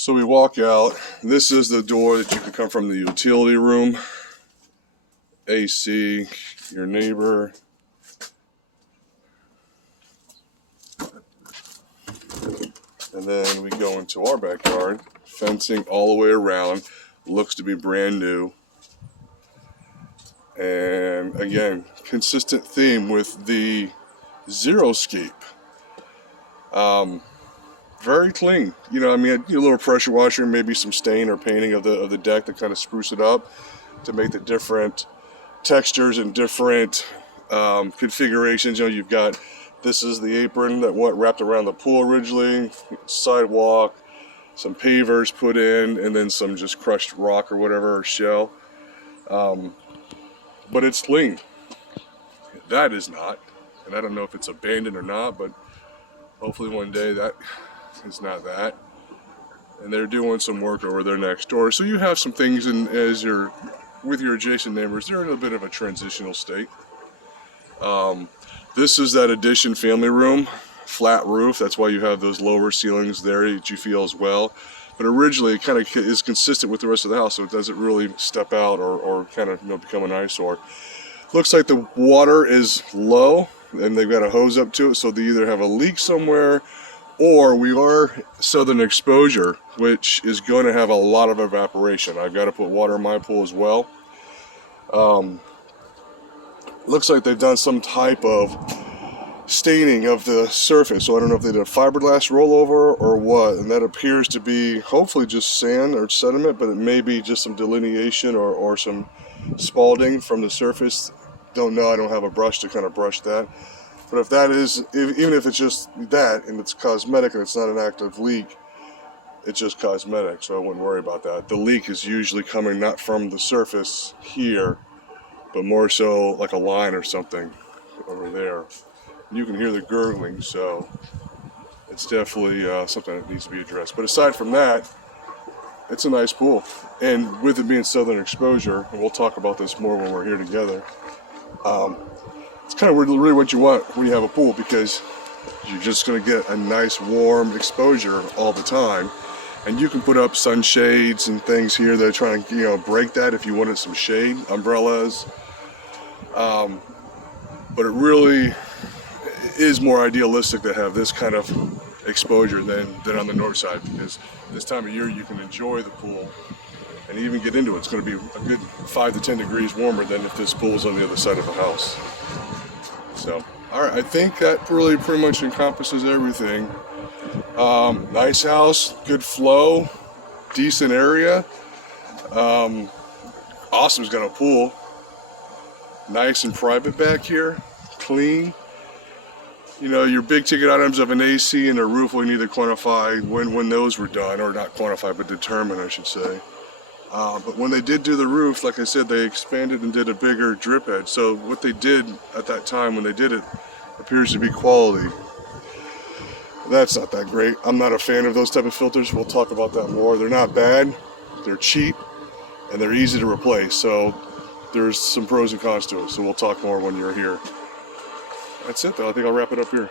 So we walk out. This is the door that you can come from the utility room. AC, your neighbor. And then we go into our backyard. Fencing all the way around. Looks to be brand new. And again, consistent theme with the Xeriscape. Very clean. You know, I mean, a little pressure washer, maybe some stain or painting of the deck to kind of spruce it up to make the different textures and different configurations. You know, you've got, this is the apron that wrapped around the pool originally, sidewalk, some pavers put in, and then some just crushed rock or whatever, or shell. But it's clean. That is not, and I don't know if it's abandoned or not, but hopefully one day that is not that. And they're doing some work over there next door. So you have some things as you're with your adjacent neighbors, they're in a bit of a transitional state. This is that addition family room, flat roof. That's why you have those lower ceilings there that you feel as well. But originally it kind of is consistent with the rest of the house, so it doesn't really step out or kind of become an eyesore. Looks like the water is low and they've got a hose up to it, so they either have a leak somewhere or we are southern exposure, which is going to have a lot of evaporation. I've got to put water in my pool as well. Looks like they've done some type of staining of the surface. So I don't know if they did a fiberglass rollover or what. And that appears to be hopefully just sand or sediment, but it may be just some delineation or some spalding from the surface. Don't know. I don't have a brush to kind of brush that. But if that is, even if it's just that and it's cosmetic and it's not an active leak, it's just cosmetic, so I wouldn't worry about that. The leak is usually coming not from the surface here, but more so like a line or something over there. You can hear the gurgling, so it's definitely something that needs to be addressed. But aside from that, it's a nice pool. And with it being southern exposure, and we'll talk about this more when we're here together, it's kind of really what you want when you have a pool, because you're just going to get a nice warm exposure all the time. And you can put up sunshades and things here that are trying to, break that if you wanted some shade, umbrellas. But it really is more idealistic to have this kind of exposure than on the north side, because this time of year you can enjoy the pool and even get into it. It's going to be a good 5 to 10 degrees warmer than if this pool is on the other side of the house. So, all right, I think that really pretty much encompasses everything. Nice house, good flow, decent area. Awesome's got a pool. Nice and private back here, clean. Your big ticket items of an AC and a roof, we need to quantify when those were done, or not quantify, but determine, I should say. But when they did do the roof, like I said, they expanded and did a bigger drip edge. So what they did at that time when they did it appears to be quality. That's not that great. I'm not a fan of those type of filters. We'll talk about that more. They're not bad, they're cheap, and they're easy to replace. So there's some pros and cons to it. So we'll talk more when you're here. That's it though. I think I'll wrap it up here.